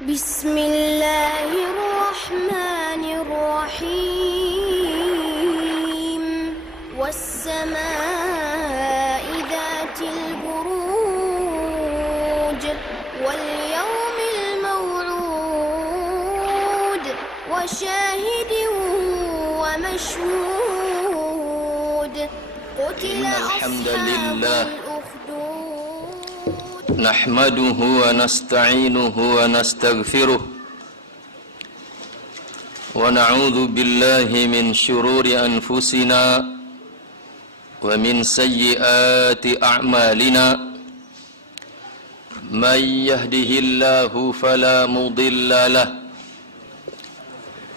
Bismillahirrahmanirrahim. Wassama'i dhatil buruj wal yawmil maw'ud wa syahidin wa mashhud. Qutila ashabul ukhdud. Nahmaduhu wa nasta'inuhu wa nastaghfiruh wa na'udzu billahi min shururi anfusina wa min sayyiati a'malina. May yahdihillahu fala mudilla lahu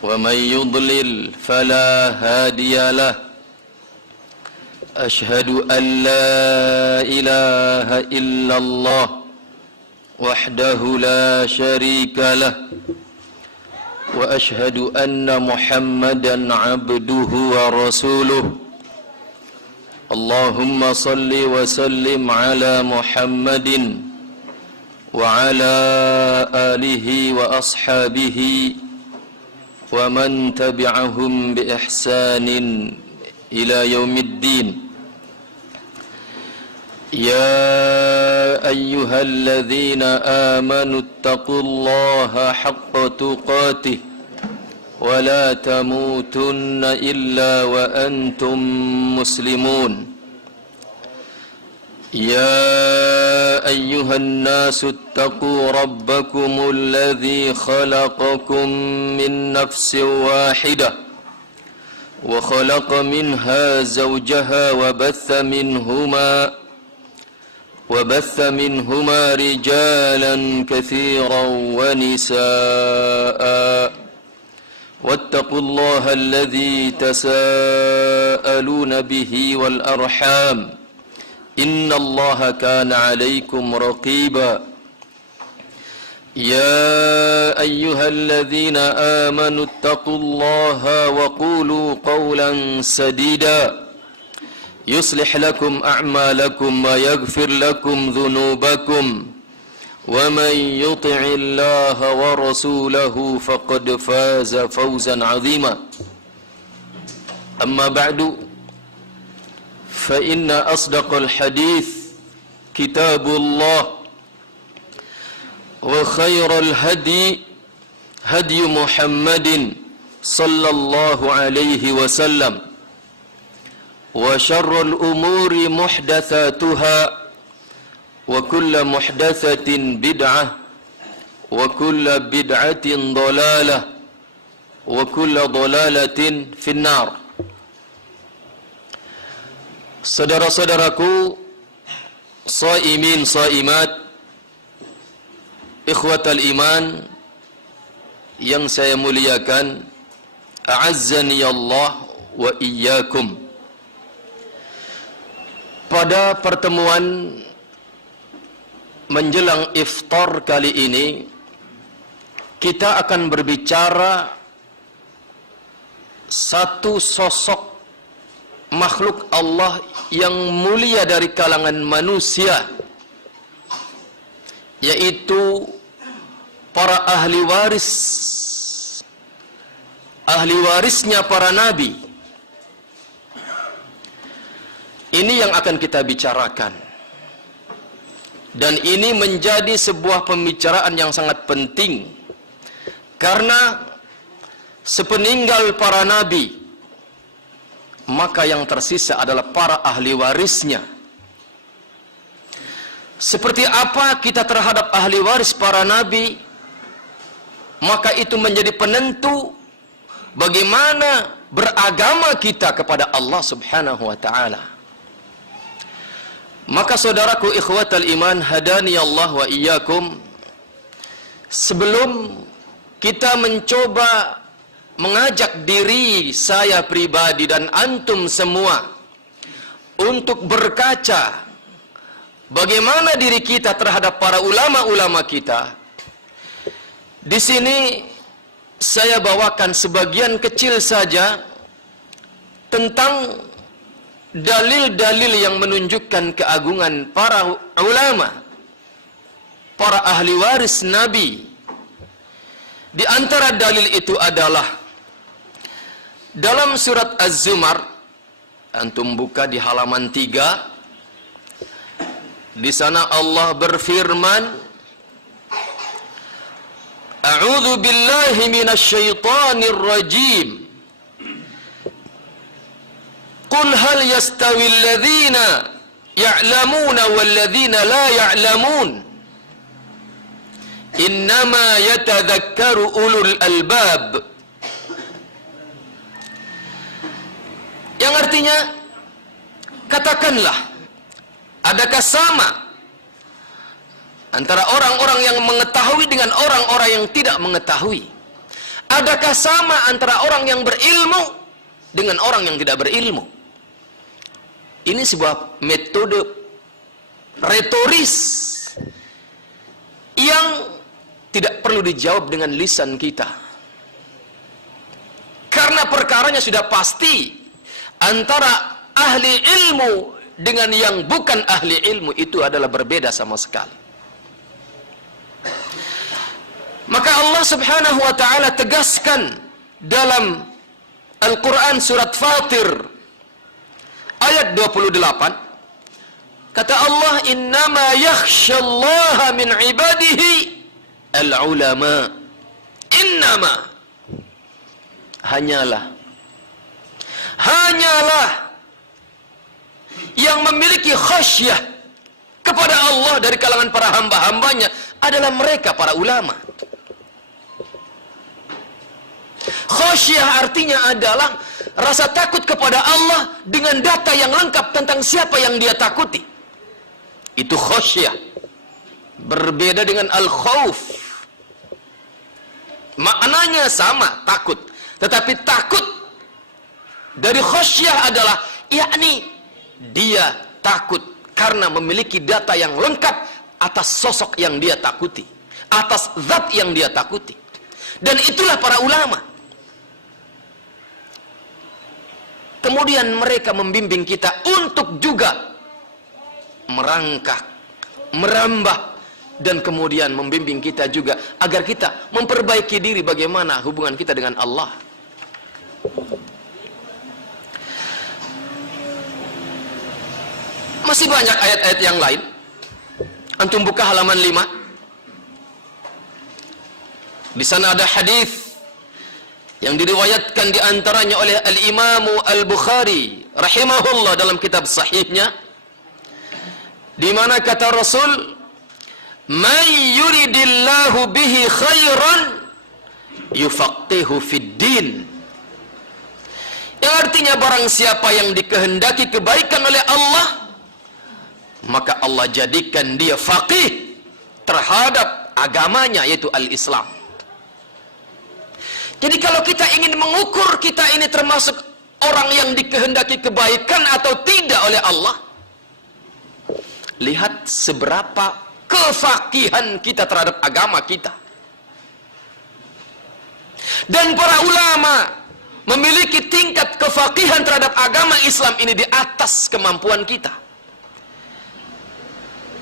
wa may yudlil fala hadiya lahu. Ashhadu an la ilaha illallah wahdahu la syarika lah wa ashhadu anna Muhammadan abduhu wa rasuluh. Allahumma salli wa sallim ala Muhammadin wa ala alihi wa ashabihi wa man tabi'ahum bi ihsanin ila yaumiddin. Ya ayyuhalladzina amanu taqullaha haqqa tuqatih wa la tamutunna illa wa antum muslimun. Ya ayyuhan nasu taqu rabbakumul ladzi khalaqakum min nafsin wahidah wa khalaqa minha zawjaha wa batha minhuma rijalan katsiran wa nisaa. Wattaqullaha alladzi tasaaluna bihi wal arham. Innallaha kana 'alaykum raqiba. Ya ayyuhalladzina amanu taqullaha wa qulu qawlan sadida yuslih lakum a'malakum wa yaghfir lakum dhunubakum wa man yuti'illaha wa rasulahu faqad faza fawzan 'azima. Amma ba'du, fa inna asdaqal hadith kitabullah wa khairal hadi hadi Muhammadin sallallahu alaihi wasallam wa syarrul umuri muhdatsatuha wa kullu muhdatsatin bid'ah wa kullu bid'atin dhalalah wa kullu dhalalatin finnar. Saudara-saudaraku shaimin shaimat, ikhwatal iman yang saya muliakan, a'azzani Allah wa iyyakum. Pada pertemuan menjelang iftar kali ini, kita akan berbicara satu sosok makhluk Allah yang mulia dari kalangan manusia, yaitu para ahli warisnya para nabi. Ini yang akan kita bicarakan, dan ini menjadi sebuah pembicaraan yang sangat penting, karena sepeninggal para nabi, maka yang tersisa adalah para ahli warisnya. Seperti apa kita terhadap ahli waris para nabi, maka itu menjadi penentu bagaimana beragama kita kepada Allah Subhanahu wa ta'ala. Maka saudaraku ikhwatal iman, hadani Allah wa iyyakum, sebelum kita mencoba mengajak diri saya pribadi dan antum semua untuk berkaca bagaimana diri kita terhadap para ulama-ulama kita, di sini saya bawakan sebagian kecil saja tentang dalil-dalil yang menunjukkan keagungan para ulama, para ahli waris Nabi, Di antara dalil itu adalah dalam surat Az-Zumar, antum buka di halaman 3. Di sana Allah berfirman, A'udzu billahi minasyaitonir rajim. Qul hal yastawi alladhina ya'lamuna wal ladzina la ya'lamun. Innama yatadhakkaru ulul albab. Yang artinya, katakanlah, adakah sama antara orang-orang yang mengetahui dengan orang-orang yang tidak mengetahui? Adakah sama antara orang yang berilmu dengan orang yang tidak berilmu? Ini sebuah metode retoris yang tidak perlu dijawab dengan lisan kita, karena perkaranya sudah pasti. Antara ahli ilmu dengan yang bukan ahli ilmu itu adalah berbeda sama sekali. Maka Allah Subhanahu wa ta'ala tegaskan dalam Al-Quran surat Fatir ayat 28, kata Allah, innama yakhshallaha min ibadihi al-ulama. Innama, hanyalah yang memiliki khasyah kepada Allah dari kalangan para hamba-hambanya adalah mereka para ulama. Khasyah artinya adalah rasa takut kepada Allah dengan data yang lengkap tentang siapa yang dia takuti. Itu khasyah. Berbeda dengan al-khauf. Maknanya sama, takut. Tetapi takut dari khasyah adalah yakni dia takut karena memiliki data yang lengkap atas sosok yang dia takuti, atas zat yang dia takuti. Dan itulah para ulama. Kemudian mereka membimbing kita untuk juga merangkak, merambah, dan kemudian membimbing kita juga agar kita memperbaiki diri bagaimana hubungan kita dengan Allah. Masih banyak ayat-ayat yang lain. Antum buka halaman 5. Di sana ada hadis yang diriwayatkan di antaranya oleh Al-Imam Al-Bukhari rahimahullah dalam kitab sahihnya, di mana kata Rasul, "Man yuridillahu bihi khairan yufaqihu fid din." Yang artinya barang siapa yang dikehendaki kebaikan oleh Allah, maka Allah jadikan dia faqih terhadap agamanya, yaitu al-Islam. Jadi kalau kita ingin mengukur kita ini termasuk orang yang dikehendaki kebaikan atau tidak oleh Allah, lihat seberapa kefakihan kita terhadap agama kita. Dan para ulama memiliki tingkat kefakihan terhadap agama Islam ini di atas kemampuan kita.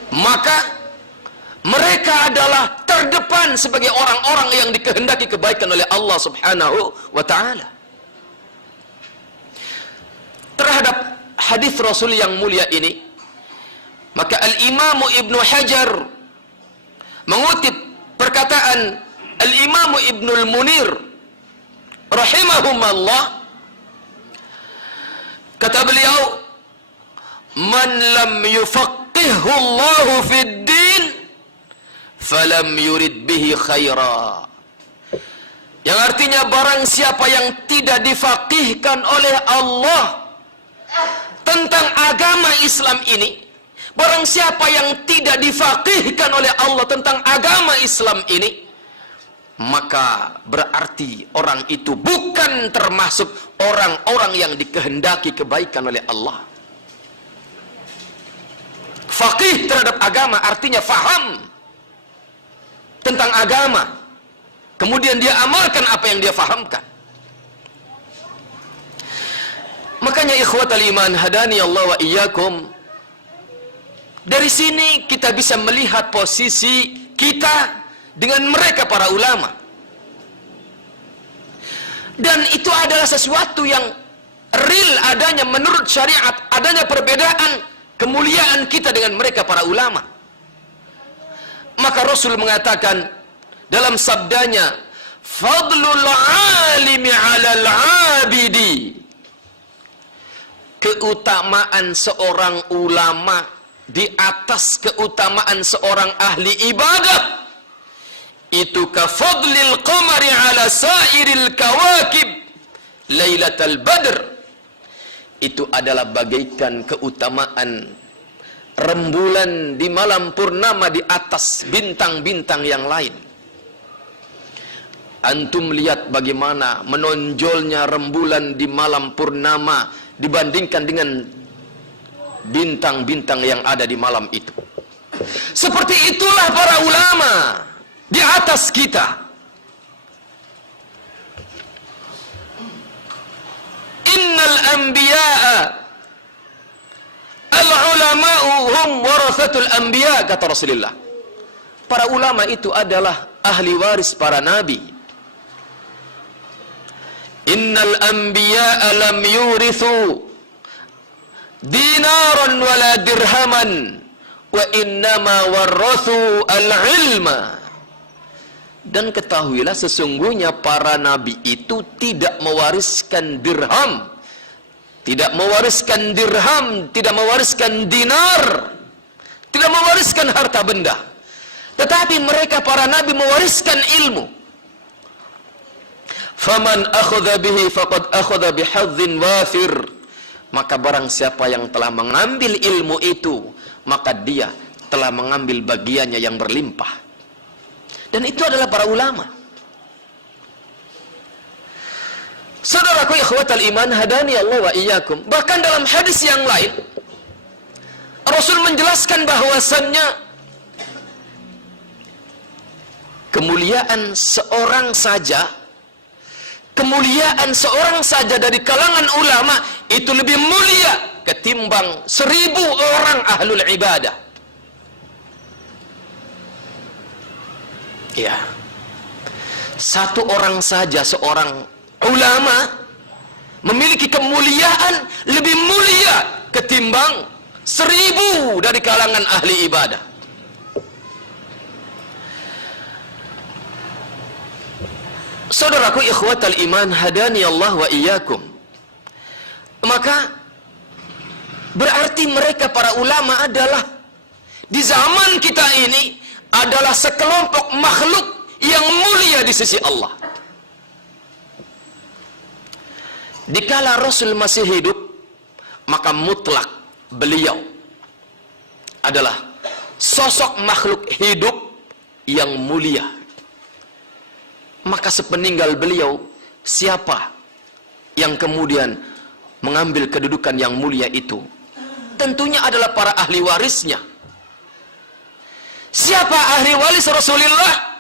Maka mereka adalah terdepan sebagai orang-orang yang dikehendaki kebaikan oleh Allah Subhanahu wa ta'ala. Terhadap hadis Rasul yang mulia ini, maka Al-Imam Ibnu Hajar mengutip perkataan Al-Imam Ibnul Munir rahimahumullah. Kata beliau, "Man lam yufaqqihhu Allahu fid din falam yurid bihi khaira." Yang artinya barang siapa yang tidak difaqihkan oleh Allah tentang agama Islam ini, barang siapa yang tidak difaqihkan oleh Allah tentang agama Islam ini, maka berarti orang itu bukan termasuk orang-orang yang dikehendaki kebaikan oleh Allah. Faqih terhadap agama artinya faham tentang agama, kemudian dia amalkan apa yang dia fahamkan. Makanya ikhwatal iman hadani Allah wa iyyakum, dari sini kita bisa melihat posisi kita dengan mereka para ulama. Dan itu adalah sesuatu yang real adanya menurut syariat, adanya perbedaan kemuliaan kita dengan mereka para ulama. Maka Rasul mengatakan dalam sabdanya, fadlul alimi 'alal 'abidi, keutamaan seorang ulama di atas keutamaan seorang ahli ibadah itu kafadlil qamari 'ala sairil kawakib lailatal badr, itu adalah bagaikan keutamaan rembulan di malam purnama di atas bintang-bintang yang lain. Antum lihat bagaimana menonjolnya rembulan di malam purnama dibandingkan dengan bintang-bintang yang ada di malam itu. Seperti itulah para ulama di atas kita. Innal anbiya'a al-ulama'u hum warathatul anbiya, kata Rasulullah. Para ulama itu adalah ahli waris para nabi. Innal anbiya'a lam yurithu dinaran wala dirhaman wa innama warathu al-ilma. Dan ketahuilah sesungguhnya para nabi itu tidak mewariskan dirham, tidak mewariskan dirham, tidak mewariskan dinar, tidak mewariskan harta benda. Tetapi mereka para nabi mewariskan ilmu. Faman akhadha bihi faqad akhadha bihadzin wafir. Maka barang siapa yang telah mengambil ilmu itu, maka dia telah mengambil bagiannya yang berlimpah. Dan itu adalah para ulama. Saudaraku ikhwatal iman, hadani Allah wa iyyakum. Bahkan dalam hadis yang lain, Rasul menjelaskan bahwasannya kemuliaan seorang saja dari kalangan ulama itu lebih mulia ketimbang 1000 orang ahlul ibadah. Ya, satu orang saja, seorang ulama memiliki kemuliaan lebih mulia ketimbang 1000 dari kalangan ahli ibadah. Saudaraku ikhwatal iman, hadani Allah wa iyyakum. Maka berarti mereka para ulama adalah di zaman kita ini adalah sekelompok makhluk yang mulia di sisi Allah. Dikala Rasul masih hidup, maka mutlak beliau adalah sosok makhluk hidup yang mulia. Maka sepeninggal beliau, siapa yang kemudian mengambil kedudukan yang mulia itu? Tentunya adalah para ahli warisnya. Siapa ahli waris Rasulullah?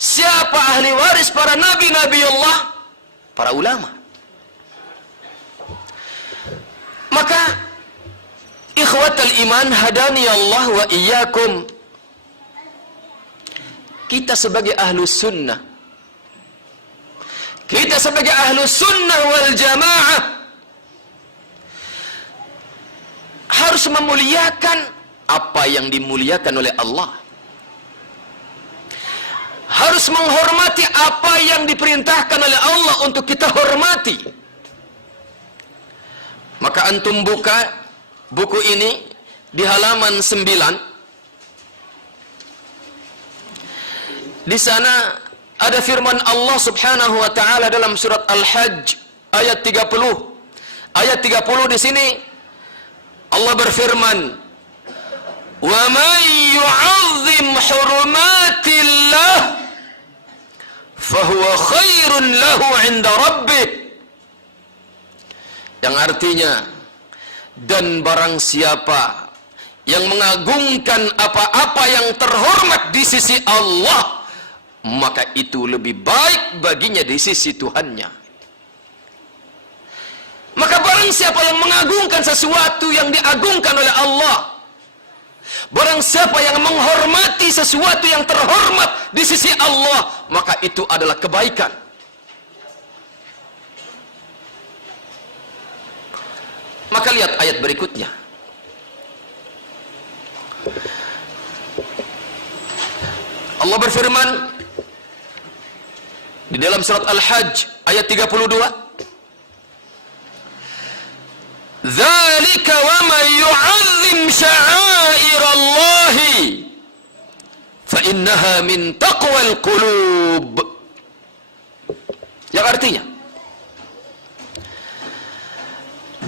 Siapa ahli waris para nabi-nabi Allah? Para ulama. Maka ikhwatal iman, hadani Allah wa iyyakum, kita sebagai ahlus sunnah, kita sebagai ahlus sunnah wal jamaah harus memuliakan apa yang dimuliakan oleh Allah, harus menghormati apa yang diperintahkan oleh Allah untuk kita hormati. Maka antum buka buku ini di halaman 9. Di sana ada firman Allah Subhanahu wa taala dalam surat Al-Hajj ayat 30. Ayat 30 di sini Allah berfirman, "Wa may yu'azzim hurumatillah fahuwa khairun lahu 'inda rabbih." Yang artinya, dan barang siapa yang mengagungkan apa-apa yang terhormat di sisi Allah, maka itu lebih baik baginya di sisi Tuhannya. Maka barang siapa yang mengagungkan sesuatu yang diagungkan oleh Allah, barang siapa yang menghormati sesuatu yang terhormat di sisi Allah, maka itu adalah kebaikan. Maka lihat ayat berikutnya. Allah berfirman di dalam surat Al-Hajj ayat 32. Dzalika wa man yu'azzim sya'airallahi fa innaha min taqwal qulub. Yang artinya,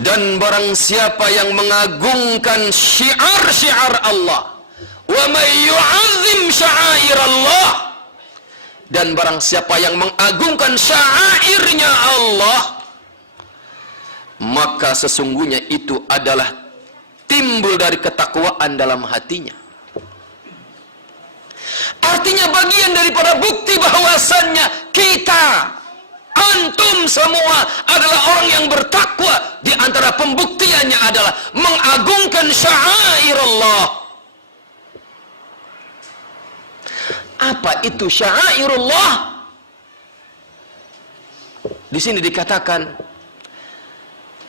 dan barang siapa yang mengagungkan syiar-syiar Allah, wa may yu'azzim sya'airallah, dan barang siapa yang mengagungkan syairnya Allah, maka sesungguhnya itu adalah timbul dari ketakwaan dalam hatinya. Artinya bagian daripada bukti bahwasannya kita, antum semua adalah orang yang bertakwa. Di antara pembuktiannya adalah mengagungkan syair Allah. Apa itu syairullah? Di sini dikatakan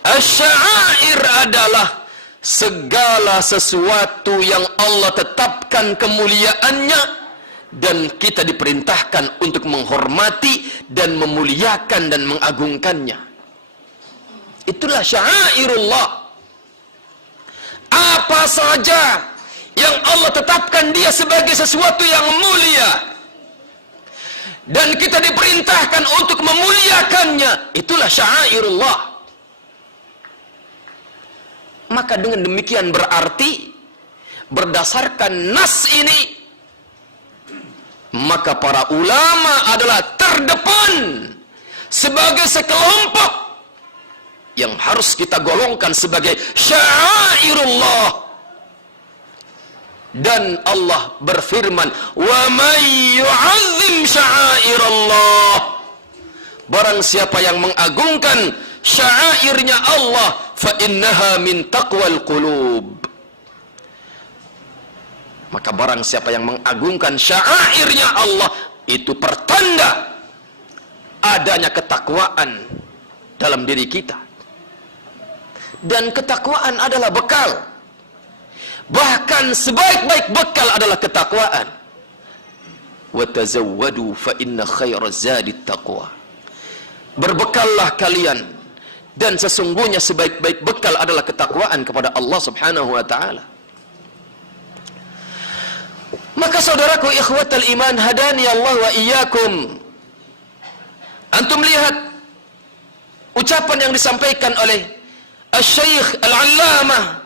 asy-syair adalah segala sesuatu yang Allah tetapkan kemuliaannya dan kita diperintahkan untuk menghormati dan memuliakan dan mengagungkannya. Itulah syairullah. Apa saja yang Allah tetapkan dia sebagai sesuatu yang mulia dan kita diperintahkan untuk memuliakannya, itulah syairullah. Maka dengan demikian berarti berdasarkan nas ini, maka para ulama adalah terdepan sebagai sekelompok yang harus kita golongkan sebagai syairullah. Dan Allah berfirman, wa may yu'azzim sya'airallah, barang siapa yang mengagungkan syairnya Allah, fa innaha min taqwal qulub, maka barang siapa yang mengagungkan syairnya Allah, itu pertanda adanya ketakwaan dalam diri kita. Dan ketakwaan adalah bekal. Bahkan sebaik-baik bekal adalah ketakwaan. Wa tazawwadu fa inna khairaz zadit taqwa. Berbekallah kalian, dan sesungguhnya sebaik-baik bekal adalah ketakwaan kepada Allah Subhanahu wa taala. Maka saudaraku ikhwatal iman, hadani Allah wa iyyakum, antum lihat ucapan yang disampaikan oleh Asy-Syaikh Al-Allamah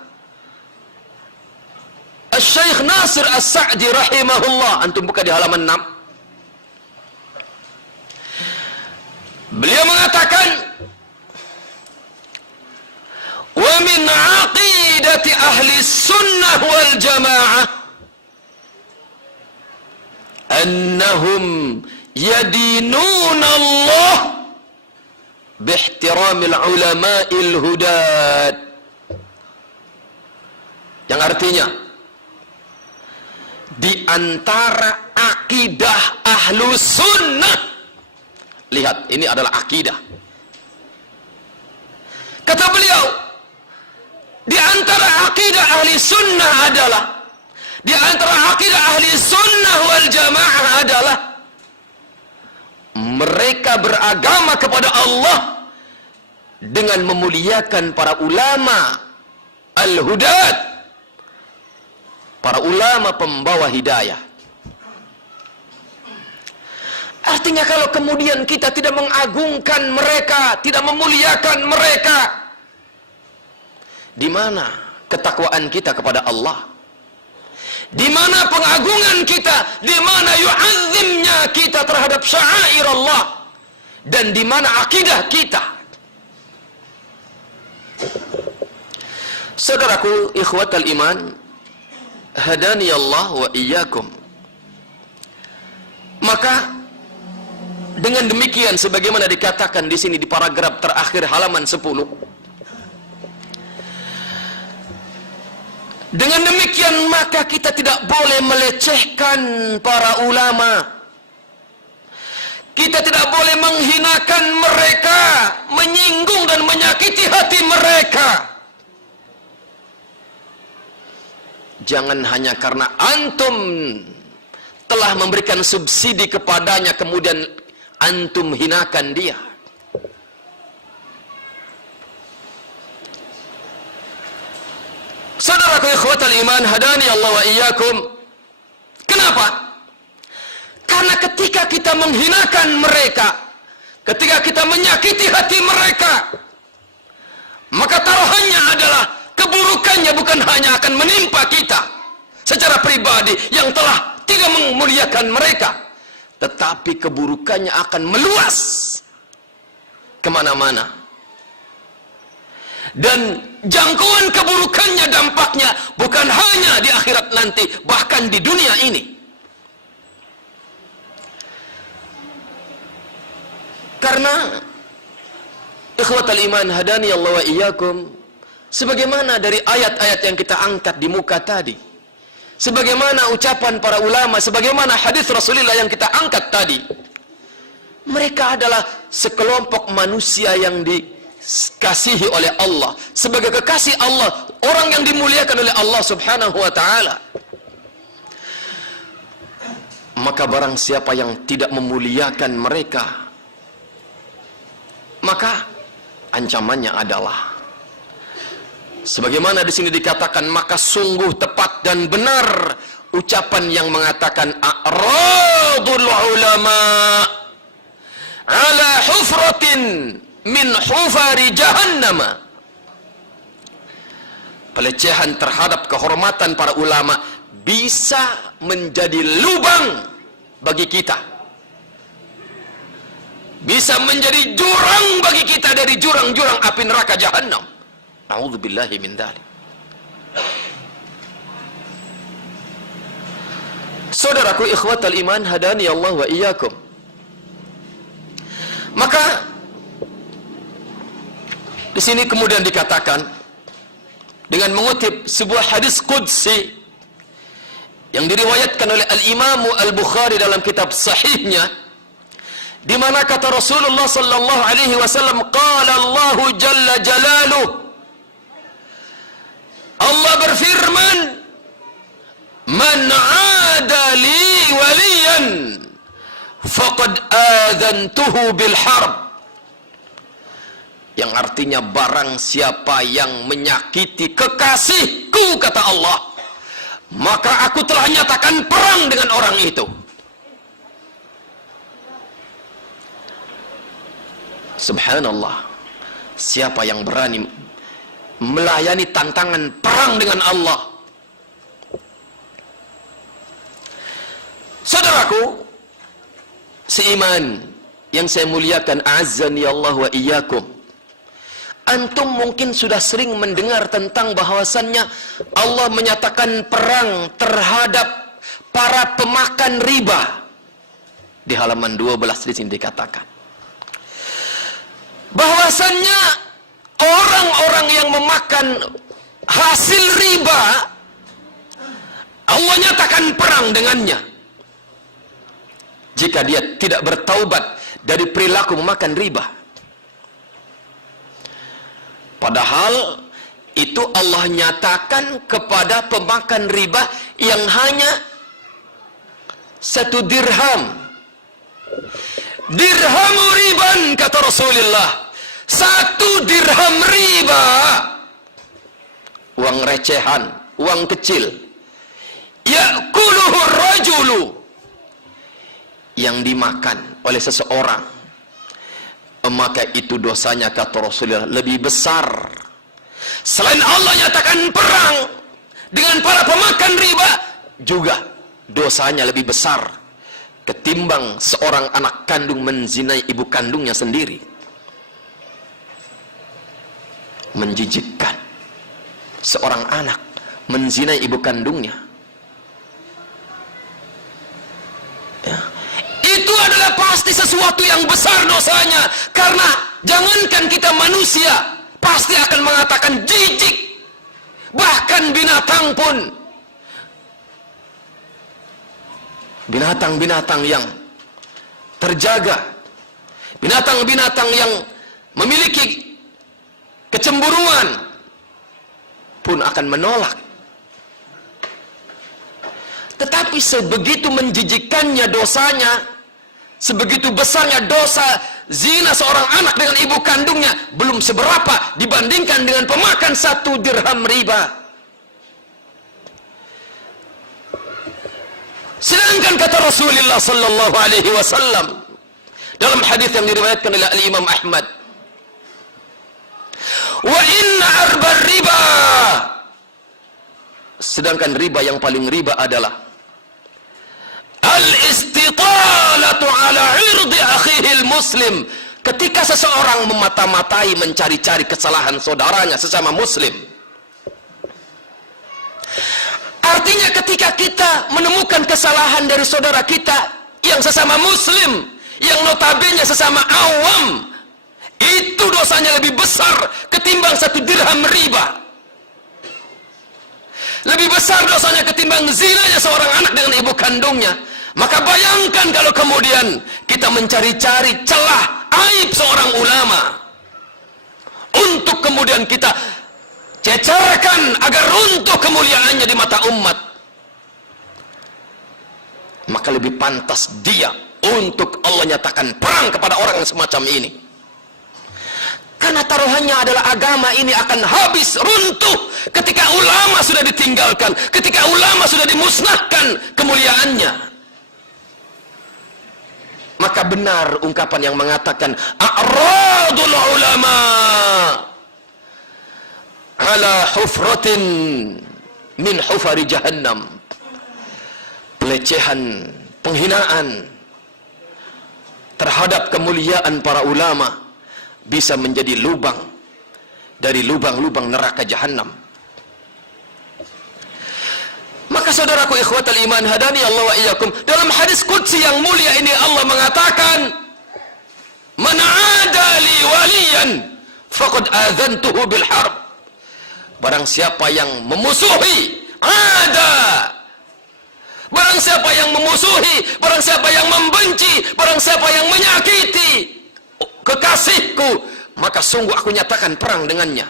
Asy-Syaikh Nasir As-Sa'di rahimahullah. Antum buka di halaman 6. Beliau mengatakan, wa min aqidati ahli sunnah wal jamaah annahum yadinuna Allah bihtiramil ulama'il hudat. Yang artinya, di antara akidah ahlu sunnah, lihat ini adalah akidah, kata beliau, di antara akidah ahli sunnah adalah, di antara akidah ahli sunnah wal jamaah adalah mereka beragama kepada Allah dengan memuliakan para ulama al-hudat, para ulama pembawa hidayah. Artinya kalau kemudian kita tidak mengagungkan mereka, tidak memuliakan mereka, di mana ketakwaan kita kepada Allah? Di mana pengagungan kita? Di mana yu'azzimnya kita terhadap syair Allah? Dan di mana akidah kita? Saudaraku ikhwatal iman, hadani Allah wa iyyakum. Maka dengan demikian, sebagaimana dikatakan di sini di paragraf terakhir halaman 10, dengan demikian maka kita tidak boleh melecehkan para ulama. Kita tidak boleh menghinakan mereka, menyinggung dan menyakiti hati mereka. jangan hanya karena antum telah memberikan subsidi kepadanya kemudian antum hinakan dia. Saudaraku ikhwatal iman, hadani Allah wa iyyakum. Kenapa? Karena ketika kita menghinakan mereka, ketika kita menyakiti hati mereka, maka taruhannya adalah keburukannya bukan hanya akan menimpa kita secara pribadi yang telah tidak memuliakan mereka, tetapi keburukannya akan meluas kemana-mana. Dan jangkauan keburukannya, dampaknya bukan hanya di akhirat nanti, bahkan di dunia ini. Karena ikhwatal iman hadani Allah wa iyyakum, sebagaimana dari ayat-ayat yang kita angkat di muka tadi, sebagaimana ucapan para ulama, sebagaimana hadis Rasulullah yang kita angkat tadi, mereka adalah sekelompok manusia yang dikasihi oleh Allah, sebagai kekasih Allah, orang yang dimuliakan oleh Allah subhanahu wa ta'ala. Maka barang siapa yang tidak memuliakan mereka, maka ancamannya adalah sebagaimana di sini dikatakan, maka sungguh tepat dan benar ucapan yang mengatakan a'radul ulama ala hufratin min hufari jahannam. Pelecehan terhadap kehormatan para ulama bisa menjadi lubang bagi kita, bisa menjadi jurang bagi kita dari jurang-jurang api neraka jahannam. Na'udzubillahi min dzalik. Saudaraku ikhwatal iman hadani Allah wa iyyakum. Maka di sini kemudian dikatakan dengan mengutip sebuah hadis qudsi yang diriwayatkan oleh Al-Imam Al-Bukhari dalam kitab sahihnya, di mana kata Rasulullah sallallahu alaihi wasallam, qala Allah jalla jalaluh, Allah berfirman, man 'ada li waliyan faqad adzantuhu bil harb. Yang artinya barang siapa yang menyakiti kekasihku, kata Allah, maka aku telah nyatakan perang dengan orang itu. Subhanallah, siapa yang berani melayani tantangan perang dengan Allah? Saudaraku seiman yang saya muliakan, azzani Allah wa iyyakum, antum mungkin sudah sering mendengar tentang bahwasannya Allah menyatakan perang terhadap para pemakan riba. Di halaman 12 di sini dikatakan bahwasannya orang-orang yang memakan hasil riba, Allah nyatakan perang dengannya jika dia tidak bertaubat dari perilaku memakan riba. Padahal itu Allah nyatakan kepada pemakan riba yang hanya 1 dirham. Dirhamu riban, kata Rasulullah, 1 dirham riba, uang recehan, uang kecil, ya'kuluhu rajulu, yang dimakan oleh seseorang, maka itu dosanya, kata Rasulullah, lebih besar. Selain Allah nyatakan perang dengan para pemakan riba, juga dosanya lebih besar ketimbang seorang anak kandung menzinai ibu kandungnya sendiri. Menjijikkan seorang anak menzinai ibu kandungnya, ya, itu adalah pasti sesuatu yang besar dosanya. Karena jangankan kita manusia, pasti akan mengatakan jijik. Bahkan binatang pun, binatang-binatang yang terjaga, binatang-binatang yang memiliki kecemburuan pun akan menolak Tetapi sebegitu menjijikkannya dosanya, sebegitu besarnya dosa zina seorang anak dengan ibu kandungnya, belum seberapa dibandingkan dengan pemakan 1 dirham riba. Sedangkan kata Rasulullah sallallahu alaihi wasallam dalam hadis yang diriwayatkan oleh Imam Ahmad, wa inna arba riba, sedangkan riba yang paling riba adalah al-istitalatu ala irdi akhihil muslim, ketika seseorang memata-matai, mencari-cari kesalahan saudaranya sesama muslim. Artinya ketika kita menemukan kesalahan dari saudara kita yang sesama muslim, yang notabene sesama awam, itu dosanya lebih besar ketimbang 1 dirham riba. Lebih besar dosanya ketimbang zinanya seorang anak dengan ibu kandungnya. Maka bayangkan kalau kemudian kita mencari-cari celah aib seorang ulama untuk kemudian kita cecerkan agar runtuh kemuliaannya di mata umat, maka lebih pantas dia untuk Allah nyatakan perang kepada orang yang semacam ini. Karena taruhannya adalah agama ini akan habis, runtuh ketika ulama sudah ditinggalkan, ketika ulama sudah dimusnahkan kemuliaannya. Maka benar ungkapan yang mengatakan a'radul ulama ala hufratin min hufari jahannam. Pelecehan, penghinaan terhadap kemuliaan para ulama bisa menjadi lubang dari lubang-lubang neraka jahannam. Maka saudaraku ikhwatal iman hadani Allah wa iyyakum, dalam hadis qudsi yang mulia ini Allah mengatakan, man 'ada li waliyan faqad adzantuhu bil harb. Barang siapa yang memusuhi, ada. Barang siapa yang memusuhi, barang siapa yang membenci, barang siapa yang menyakiti kekasihku, maka sungguh aku nyatakan perang dengannya.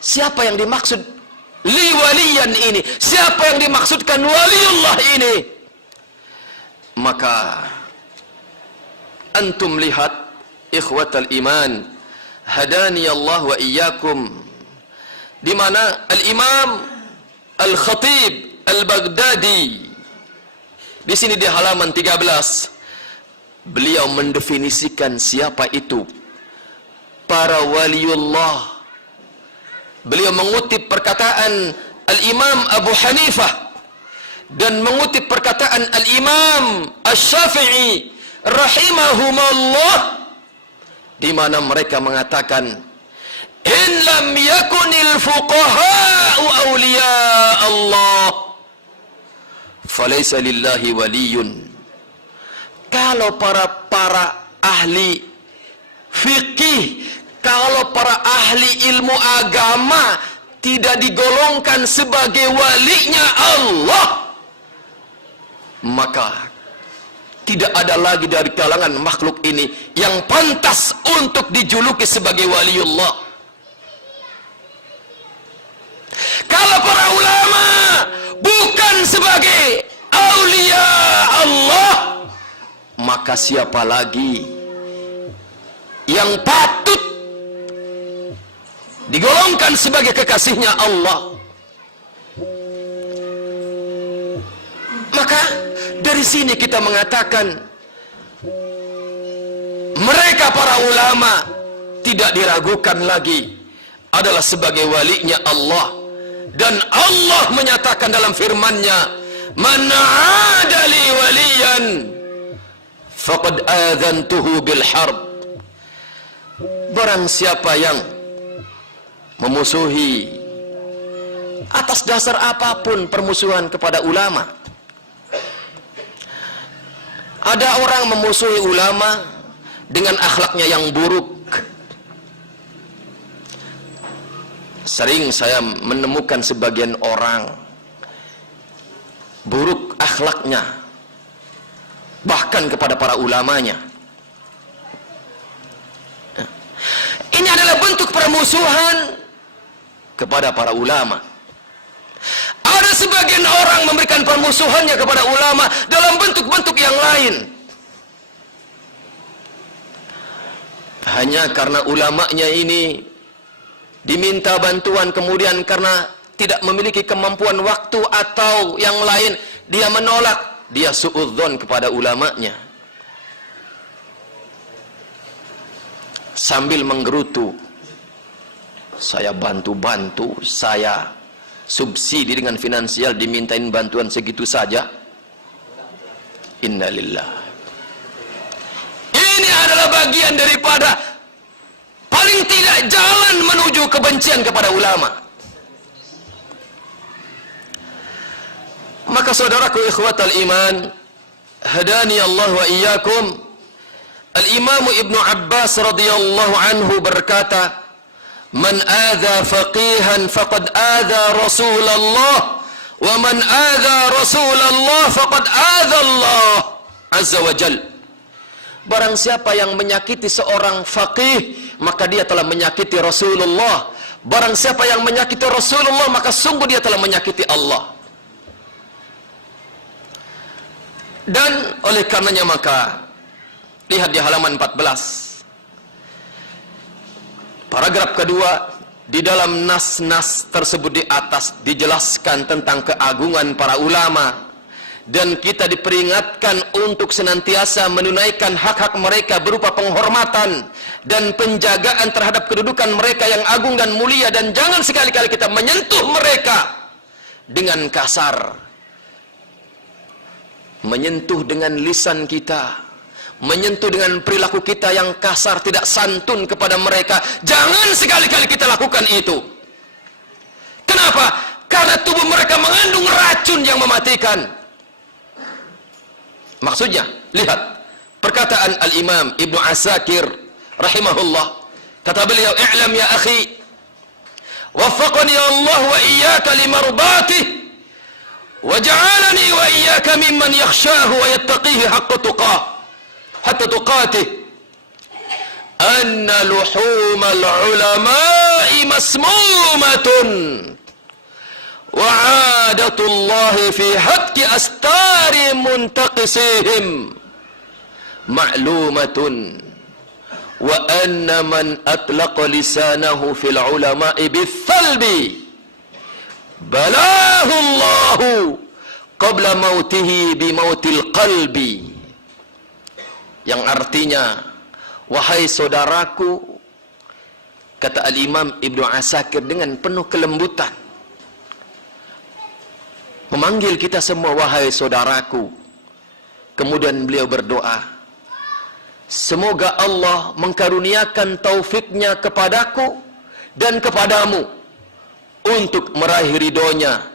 Siapa yang dimaksud li waliyan ini? Siapa yang dimaksudkan waliullah ini? Maka antum lihat ikhwatal iman hadani Allah wa iyyakum, di mana Al-Imam Al-Khatib Al-Baghdadi di sini di halaman 13 beliau mendefinisikan siapa itu para waliullah. Beliau mengutip perkataan Al-Imam Abu Hanifah dan mengutip perkataan Al-Imam Asy-Syafi'i rahimahumullah, di mana mereka mengatakan, in lam yakunil fuqaha'u awliya Allah falaysa lillahi waliyun. Kalau para ahli fikih, kalau para ahli ilmu agama tidak digolongkan sebagai walinya Allah, maka tidak ada lagi dari kalangan makhluk ini yang pantas untuk dijuluki sebagai waliullah. Kalau para ulama bukan sebagai aulia Allah, maka siapa lagi yang patut digolongkan sebagai kekasihnya Allah? Maka dari sini kita mengatakan mereka para ulama tidak diragukan lagi adalah sebagai walinya Allah. Dan Allah menyatakan dalam firman-Nya, man 'ada li waliyan faqad adzantuhu bil harb. Barang siapa yang memusuhi atas dasar apapun permusuhan kepada ulama. Ada orang memusuhi ulama dengan akhlaknya yang buruk. Sering saya menemukan sebagian orang buruk akhlaknya, bahkan kepada para ulamanya. Ini adalah bentuk permusuhan kepada para ulama. Ada sebagian orang memberikan permusuhannya kepada ulama dalam bentuk-bentuk yang lain. Hanya karena ulamanya ini diminta bantuan, kemudian karena tidak memiliki kemampuan waktu atau yang lain, dia menolak, dia suudzon kepada ulamanya. Sambil menggerutu, saya bantu-bantu, saya subsidi dengan finansial, dimintain bantuan segitu saja. Innalillah. Ini adalah bagian daripada paling tidak jalan menuju kebencian kepada ulama. Maka saudaraku ikhwatal iman, hadani Allah wa iyyakum, Al-Imam Ibnu Abbas radhiyallahu anhu berkata, "Man adza faqihan faqad adza Rasulullah, wa man adza Rasulullah faqad adza Allah azza wa jalla." Barang siapa yang menyakiti seorang faqih, maka dia telah menyakiti Rasulullah. Barang siapa yang menyakiti Rasulullah, maka sungguh dia telah menyakiti Allah. Dan oleh karenanya maka, lihat di halaman 14. Paragraf kedua, di dalam nas-nas tersebut di atas dijelaskan tentang keagungan para ulama. Dan kita diperingatkan untuk senantiasa menunaikan hak-hak mereka berupa penghormatan dan penjagaan terhadap kedudukan mereka yang agung dan mulia, dan jangan sekali-kali kita menyentuh mereka dengan kasar, menyentuh dengan lisan kita, menyentuh dengan perilaku kita yang kasar, tidak santun kepada mereka. Jangan sekali-kali kita lakukan itu. Kenapa? Karena tubuh mereka mengandung racun yang mematikan. Maksudnya, lihat perkataan Al-Imam Ibnu Asakir rahimahullah. Kata beliau, "I'lam ya akhi, waffaqani Allah wa iyyaka limardatih, wa ja'alani wa iyyaka mimman yakhshahu wa yattaqihi hatta tuqatih, anna luhumal ulama'i masmumatun, wa 'adatullahi fi hatki astari muntaqisihim ma'lumatun, wa anna man atlaqa lisanahu fil ulama'i bithalbi balahu Allahu qabla mautihi bimautil qalbi." Yang artinya, wahai saudaraku, kata Al-Imam Ibnu Asakir dengan penuh kelembutan, memanggil kita semua, wahai saudaraku. Kemudian beliau berdoa, semoga Allah mengkaruniakan taufiknya kepadaku dan kepadamu untuk meraih ridhonya,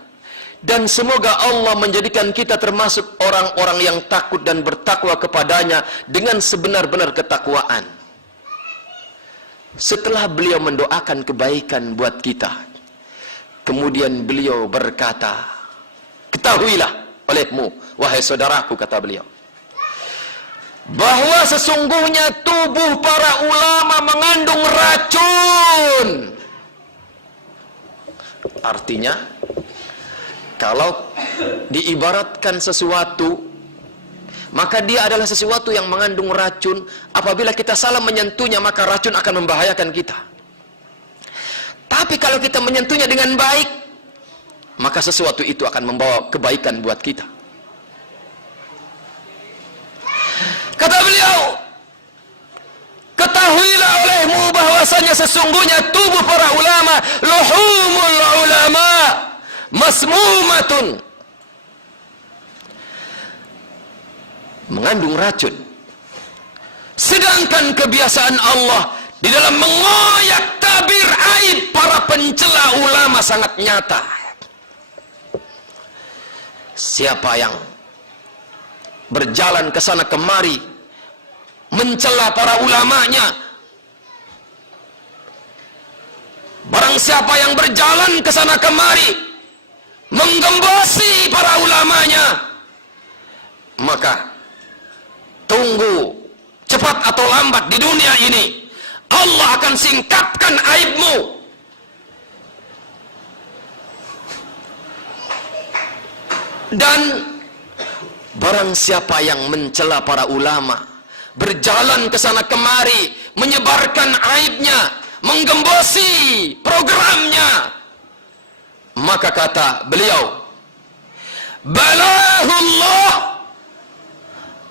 dan semoga Allah menjadikan kita termasuk orang-orang yang takut dan bertakwa kepadanya dengan sebenar-benar ketakwaan. Setelah beliau mendoakan kebaikan buat kita, kemudian beliau berkata, "Ketahuilah olehmu, wahai saudaraku," kata beliau, "bahwa sesungguhnya tubuh para ulama mengandung racun." Artinya, kalau diibaratkan sesuatu, maka dia adalah sesuatu yang mengandung racun. Apabila kita salah menyentuhnya, maka racun akan membahayakan kita. Tapi kalau kita menyentuhnya dengan baik, maka sesuatu itu akan membawa kebaikan buat kita. Kata beliau, ketahuilah olehmu bahwasanya sesungguhnya tubuh para ulama, luhumul ulama masmumatun, mengandung racun. Sedangkan kebiasaan Allah di dalam mengoyak tabir aib para pencela ulama sangat nyata. Siapa yang berjalan ke sana kemari mencela para ulamanya, barang siapa yang berjalan ke sana kemari menggembosi para ulamanya, maka tunggu cepat atau lambat di dunia ini Allah akan singkapkan aibmu. Dan barang siapa yang mencela para ulama, berjalan ke sana kemari, menyebarkan aibnya, menggembosi programnya, maka kata beliau, balahullah,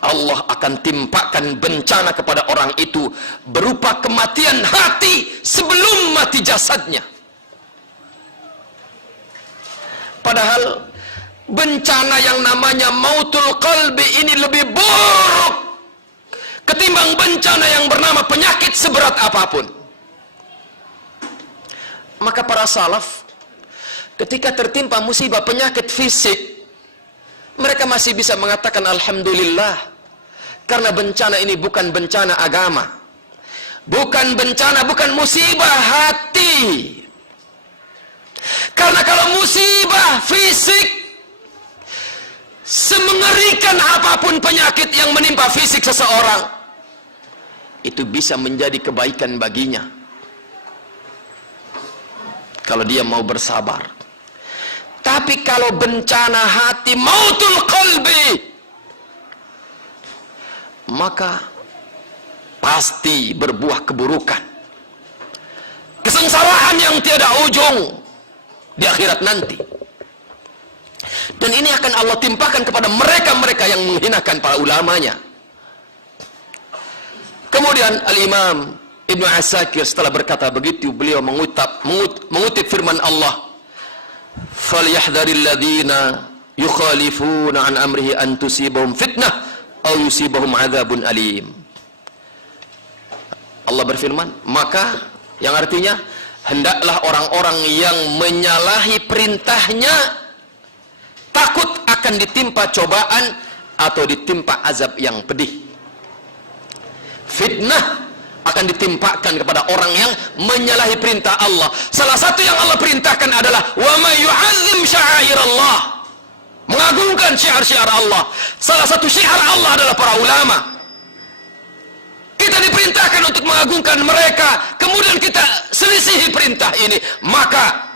Allah akan timpakan bencana kepada orang itu berupa kematian hati sebelum mati jasadnya. Padahal bencana yang namanya mautul qalbi ini lebih buruk ketimbang bencana yang bernama penyakit seberat apapun. Maka para salaf ketika tertimpa musibah penyakit fisik, mereka masih bisa mengatakan alhamdulillah, karena bencana ini bukan bencana agama, bukan bencana, bukan musibah hati. Karena kalau musibah fisik, semengerikan apapun penyakit yang menimpa fisik seseorang, itu bisa menjadi kebaikan baginya kalau dia mau bersabar. Tapi kalau bencana hati, mautul qalbi, maka pasti berbuah keburukan, kesengsaraan yang tiada ujung di akhirat nanti. Dan ini akan Allah timpakan kepada mereka-mereka yang menghinakan para ulamanya. Kemudian Al-Imam Ibnu Asakir setelah berkata begitu, beliau mengutip firman Allah, falyahdharil ladzina yukhalifuna an amrihi an tusibahum fitnah aw yusibahum adzabun alim. Allah berfirman, maka yang artinya hendaklah orang-orang yang menyalahi perintahnya takut akan ditimpa cobaan atau ditimpa azab yang pedih. Fitnah akan ditimpakan kepada orang yang menyalahi perintah Allah. Salah satu yang Allah perintahkan adalah wa may yu'azzim sya'airallah, mengagungkan syiar-syiar Allah. Salah satu syiar Allah adalah para ulama. Kita diperintahkan untuk mengagungkan mereka, kemudian kita selisihi perintah ini, maka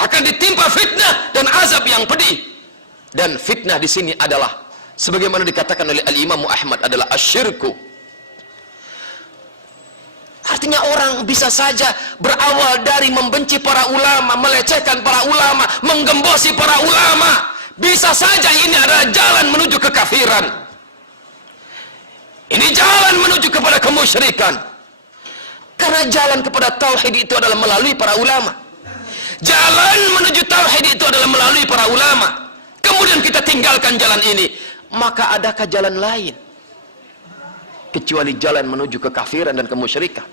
akan ditimpa fitnah dan azab yang pedih. Dan fitnah di sini adalah sebagaimana dikatakan oleh Al-Imam Ahmad adalah asyirku. Artinya orang bisa saja berawal dari membenci para ulama, melecehkan para ulama, menggembosi para ulama. Bisa saja ini adalah jalan menuju kekafiran. Ini jalan menuju kepada kemusyrikan. Karena jalan kepada tauhid itu adalah melalui para ulama. Jalan menuju tauhid itu adalah melalui para ulama. Kemudian kita tinggalkan jalan ini, maka adakah jalan lain kecuali jalan menuju kekafiran dan kemusyrikan?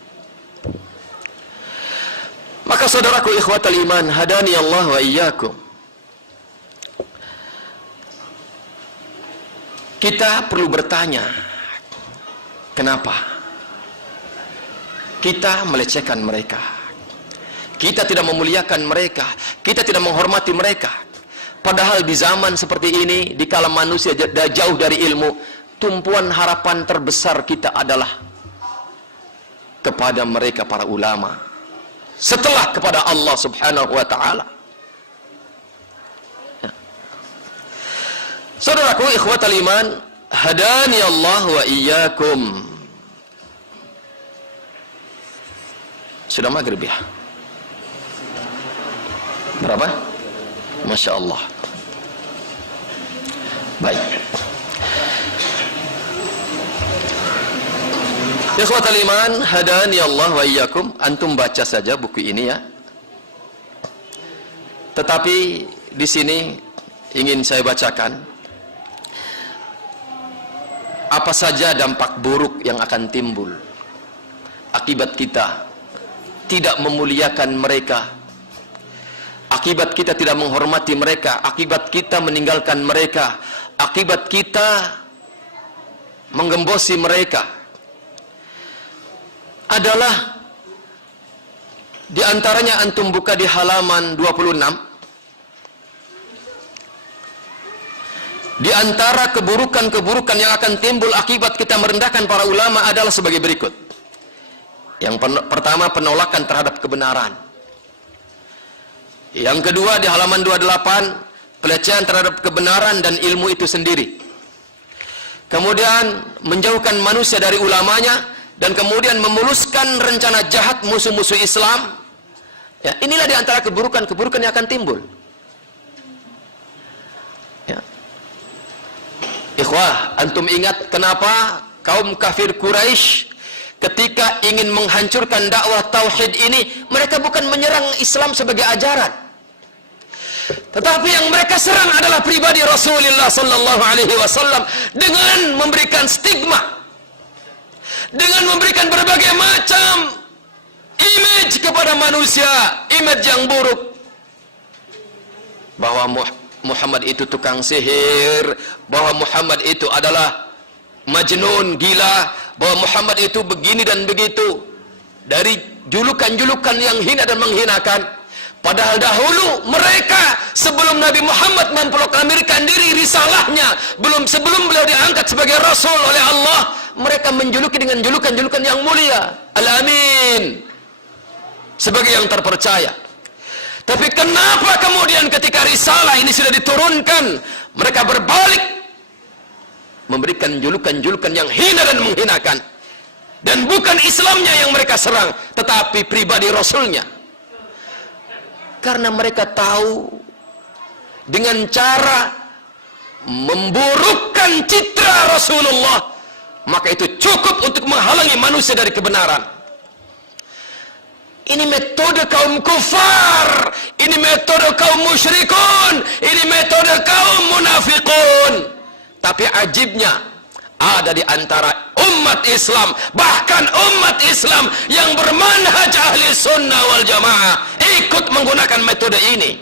Maka saudaraku ikhwatal iman, hadani Allah wa iyyakum, kita perlu bertanya, kenapa kita melecehkan mereka? Kita tidak memuliakan mereka, kita tidak menghormati mereka. Padahal di zaman seperti ini, di kala manusia jauh dari ilmu, tumpuan harapan terbesar kita adalah kepada mereka para ulama, setelah kepada Allah Subhanahu wa ta'ala. Saudaraku ikhwatal iman, hadani Allah wa iyyakum. Sudah maghrib ya? Berapa? Masya Allah. Baik. Ikhwatal iman, hadani Allah wa iyyakum. Antum baca saja buku ini ya. Tetapi di sini ingin saya bacakan apa saja dampak buruk yang akan timbul akibat kita tidak memuliakan mereka, akibat kita tidak menghormati mereka, akibat kita meninggalkan mereka, akibat kita menggembosi mereka. Adalah di antaranya antum buka di halaman 26. Di antara keburukan-keburukan yang akan timbul akibat kita merendahkan para ulama adalah sebagai berikut. Yang pertama, penolakan terhadap kebenaran. Yang kedua, di halaman 28, pelecehan terhadap kebenaran dan ilmu itu sendiri. Kemudian menjauhkan manusia dari ulamanya, dan kemudian memuluskan rencana jahat musuh-musuh Islam. Ya, inilah di antara keburukan-keburukan yang akan timbul. Ya. Ikhwah, antum ingat kenapa kaum kafir Quraisy ketika ingin menghancurkan dakwah tauhid ini, mereka bukan menyerang Islam sebagai ajaran, tetapi yang mereka serang adalah pribadi Rasulullah sallallahu alaihi wasallam dengan memberikan stigma, dengan memberikan berbagai macam image kepada manusia, image yang buruk, bahwa Muhammad itu tukang sihir, bahwa Muhammad itu adalah majnun, gila, bahwa Muhammad itu begini dan begitu, dari julukan-julukan yang hina dan menghinakan. Padahal dahulu mereka sebelum Nabi Muhammad memproklamirkan diri risalahnya, sebelum beliau diangkat sebagai Rasul oleh Allah, mereka menjuluki dengan julukan-julukan yang mulia, Al-Amin, sebagai yang terpercaya. Tapi kenapa kemudian ketika risalah ini sudah diturunkan, mereka berbalik memberikan julukan-julukan yang hina dan menghinakan? Dan bukan Islamnya yang mereka serang, tetapi pribadi Rasulnya. Karena mereka tahu dengan cara memburukkan citra Rasulullah, maka itu cukup untuk menghalangi manusia dari kebenaran. Ini metode kaum kufar, ini metode kaum musyrikun, ini metode kaum munafikun. Tapi ajibnya, ada di antara umat Islam, bahkan umat Islam yang bermanhaj ahli sunnah wal jamaah, ikut menggunakan metode ini.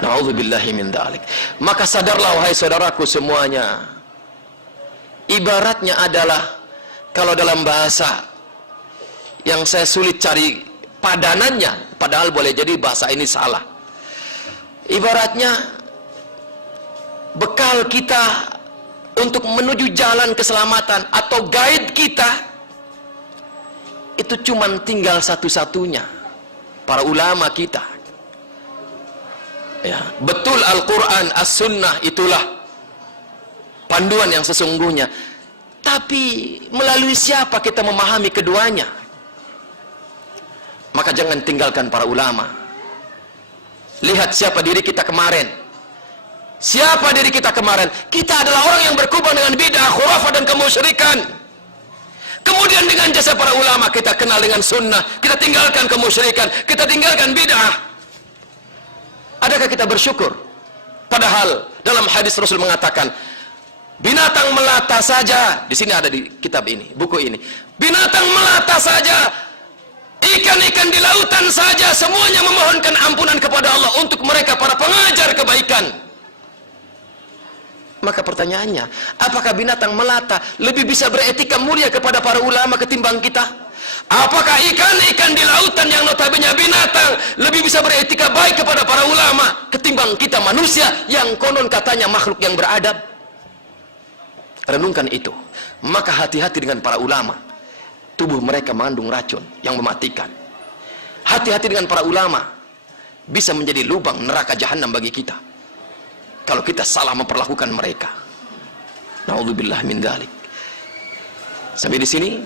Na'udzubillahi min dzalik. Maka sadarlah wahai saudaraku semuanya, ibaratnya adalah, kalau dalam bahasa yang saya sulit cari padanannya, padahal boleh jadi bahasa ini salah, ibaratnya bekal kita untuk menuju jalan keselamatan atau guide kita itu cuman tinggal satu-satunya, para ulama kita. Ya, betul Al-Quran, As-Sunnah itulah panduan yang sesungguhnya. Tapi melalui siapa kita memahami keduanya? Maka jangan tinggalkan para ulama. Lihat siapa diri kita kemarin. Siapa diri kita kemarin? Kita adalah orang yang berkubang dengan bid'ah, khurafat dan kemusyrikan. Kemudian dengan jasa para ulama kita kenal dengan sunnah, kita tinggalkan kemusyrikan, kita tinggalkan bid'ah. Adakah kita bersyukur? Padahal dalam hadis Rasul mengatakan, binatang melata saja, di sini ada di kitab ini, buku ini. Binatang melata saja, ikan-ikan di lautan saja, semuanya memohonkan ampunan kepada Allah untuk mereka para pengajar kebaikan. Maka pertanyaannya, apakah binatang melata lebih bisa beretika mulia kepada para ulama ketimbang kita? Apakah ikan-ikan di lautan yang notabene binatang lebih bisa beretika baik kepada para ulama ketimbang kita manusia yang konon katanya makhluk yang beradab? Renungkan itu. Maka hati-hati dengan para ulama. Tubuh mereka mengandung racun yang mematikan. Hati-hati dengan para ulama, bisa menjadi lubang neraka jahanam bagi kita kalau kita salah memperlakukan mereka. Na'udzubillah min dzalik. Sampai di sini,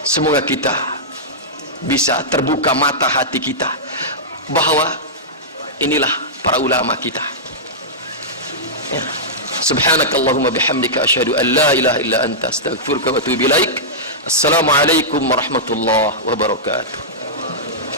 semoga kita bisa terbuka mata hati kita bahwa inilah para ulama kita. Ya. Subhanakallahumma bihamdika asyhadu an la ilaha illa anta astaghfiruka wa atubu ilaik. Assalamualaikum warahmatullahi wabarakatuh.